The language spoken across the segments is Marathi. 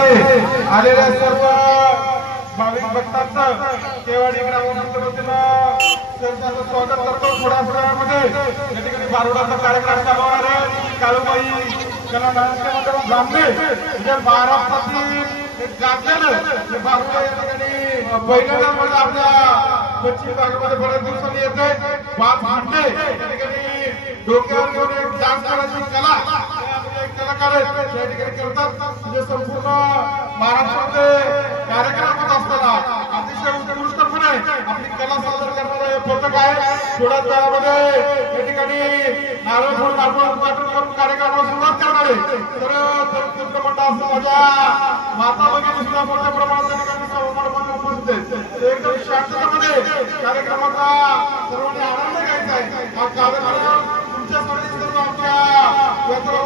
आलेल्या सर्व भाविक भक्तांचं केवाडी ग्रामपंचायतीच्या वतीनं सहर्ष स्वागत करतो। थोड्या वेळामध्ये या ठिकाणी बारुडाचा कार्यक्रम चालू आहे। काळूबाई कला नाट्य मंडळ जामने म्हणजे महाराष्ट्रातील एक गाजलेलं बारुडा या ठिकाणी पहिल्यांदा आपल्या पश्चिम भागामध्ये बऱ्याच दिवसांनी येते। 5 घंटे या ठिकाणी डोक्यावर घेऊन एक डान्स करायची कला कलाकार या ठिकाणी करतात। म्हणजे संपूर्ण महाराष्ट्रामध्ये कार्यक्रम होत असताना अतिशय उत्कृष्टपणे आपली कला सादर करणारा हे पथक आहे। थोड्याच वेळामध्ये या ठिकाणी नारळ फोडून आपण उद्घाटन करून कार्यक्रमाला सुरुवात करणार आहे। तर चित्रपटासह माझ्या माता भगिनी सुद्धा मोठ्या प्रमाणात या ठिकाणी समारंभात उपस्थित आहेत। एकदम शांततेमध्ये कार्यक्रमाचा सर्वांनी आनंद घ्यायचा आहे। हा कार्यक्रम तुमच्यासाठी सर्व आमच्या यात्रा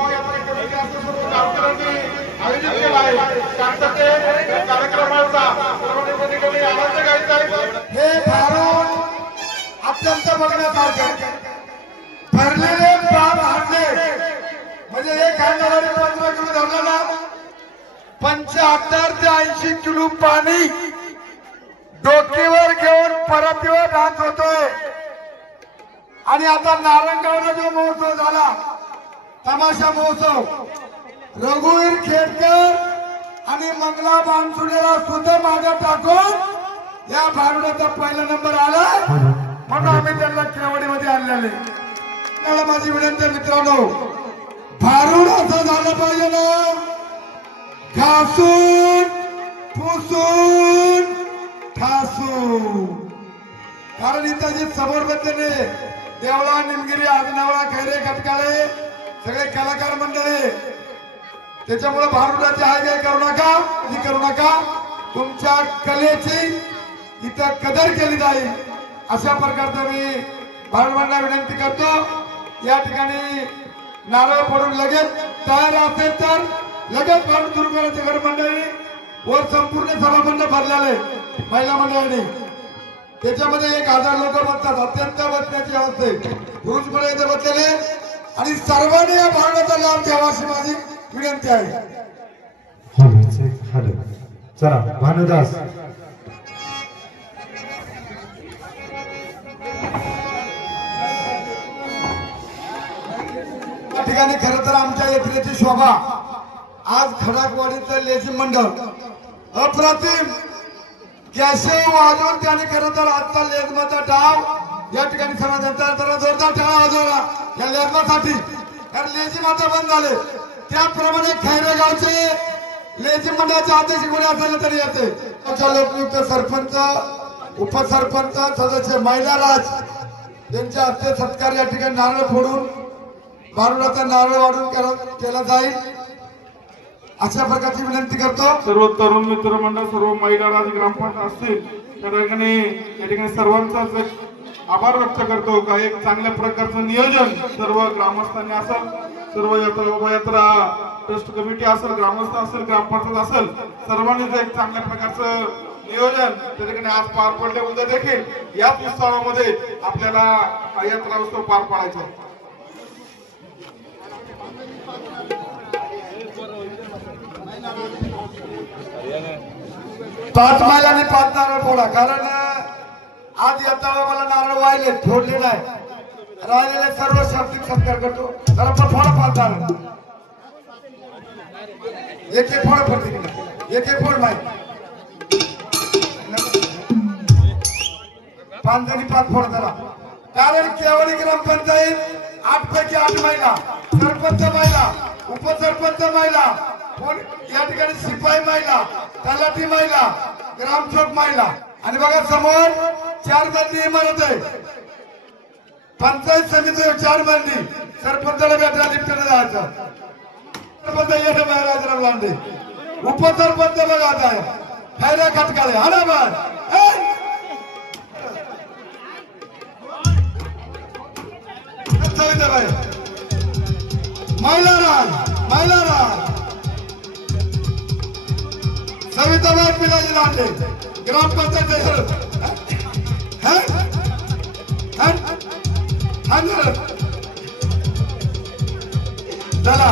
कमिटी असं सर्व गावकऱ्यांनी आयोजित केला आहे। शांततेत कार्यक्रमाचा सर्वांनी ठिकाणी आनंद घ्यायचा आहे। हे भारूड अत्यंत बघण्यासारखे भरलेले 5 हांडे म्हणजे एक हांडावरी 15 किलो धरलेला 75 ते 80 किलो पाणी डोकीवर घेऊन परतीवर डान्स होतोय। आणि आता नारायणगावला जो महोत्सव झाला तमाशा महोत्सव रघुवीर खेडकर आणि मंगला बानसुडेला सुद्धा मागे टाकून या भारुडाचा पहिला नंबर आला म्हणून आम्ही त्यांना केवडीमध्ये आणलेले। मला माझी विनंती मित्रांनो भारुड असं झालं पाहिजे ना घासून पुसून ठासून। कारण इथं जे समोर बसलेले देवळा निमगिरी आजनावळा खैरे खटकाळे सगळे कलाकार मंडळी त्याच्यामुळे भारुडाची हाय करू नका तुमच्या कलेची इथं कदर केली जाईल अशा प्रकारचं मी भारुडांना विनंती करतो। या ठिकाणी नारळ फोडून लगेच तयार असेल तर लगेच भारुड सुरू करायचे। घर मंडळी वर संपूर्ण सभामंडप भरलेले महिला मंडळांनी त्याच्यामध्ये 1000 लोक बसतात। अत्यंत बसण्याची अवस्था आहे। पुरुषपणे इथे बसलेले आणि सर्वांनी या भारुडाचा लाभ घ्यावा अशी माझी विनंती आहे। चला भानुदास या ठिकाणी खरं तर आमच्या यात्रेची शोभा आज खडाकवाडीचं लेझिम मंडळ अप्रतिम कॅशे वाजवून त्याने खरं तर आजचा लेझमाचा डाव या ठिकाणी समाजाचा जोरदार टाळा वाजवला या लेझमासाठी। कारण लेझिम आता बंद झाले त्याप्रमाणे खैरेगावचे लेझिम मंडळाचे अध्यक्ष कोणी असेल तरी येते लोकयुक्त सरपंच उपसरपंच सदस्य महिला राज त्यांच्या हस्ते सत्कार या ठिकाणी नारळ फोडून भारुडाचा नारळ वाढून केला जाईल अशा प्रकारची विनंती करतो। सर्व तरुण मित्र मंडळ सर्व महिला राज ग्रामपंचायत असतील त्या ठिकाणी सर्वांचाच आभार व्यक्त करतो का एक चांगल्या प्रकारचं नियोजन सर्व ग्रामस्थांनी असेल सर्व यात्रा ट्रस्ट कमिटी असेल ग्रामस्थ असेल ग्रामपंचायत असेल सर्वांनीच एक चांगल्या प्रकारचं नियोजन त्या ठिकाणी आज पार पडले। उद्या देखील याच उत्सवामध्ये आपल्याला यात्रा उत्सव पार पाडायचा आहे। 5 महिलांनी 5 नारळ फोडा। कारण आज येताना मला नारळ वाहिले फोडले नाही राहिलेले सर्व शाब्दिक सत्कार करतो। जरा फोडा 5 नारळ एक फोड फोडते एक फोड नाही 5 जणी 5 फोड झाला। कारण केवढी ग्रामपंचायत 8 पैकी 8 महिला सरपंच महिला उपसरपंच महिला या ठिकाणी शिपाई महिला तलाठी महिला ग्रामसेवक महिला आणि बघा समोर 4 मजली इमारत आहे। पंचायत समिती 4 मजली सरपंचाला भेटायला लिफ्टने जायचं सरपंच येणे महाराजराव लांडे उपसरपंच बघा आता खैरा खटकाळे हराबाद महिला राज सविताबाई पिलाजी लांडे ग्रामपंचायत चला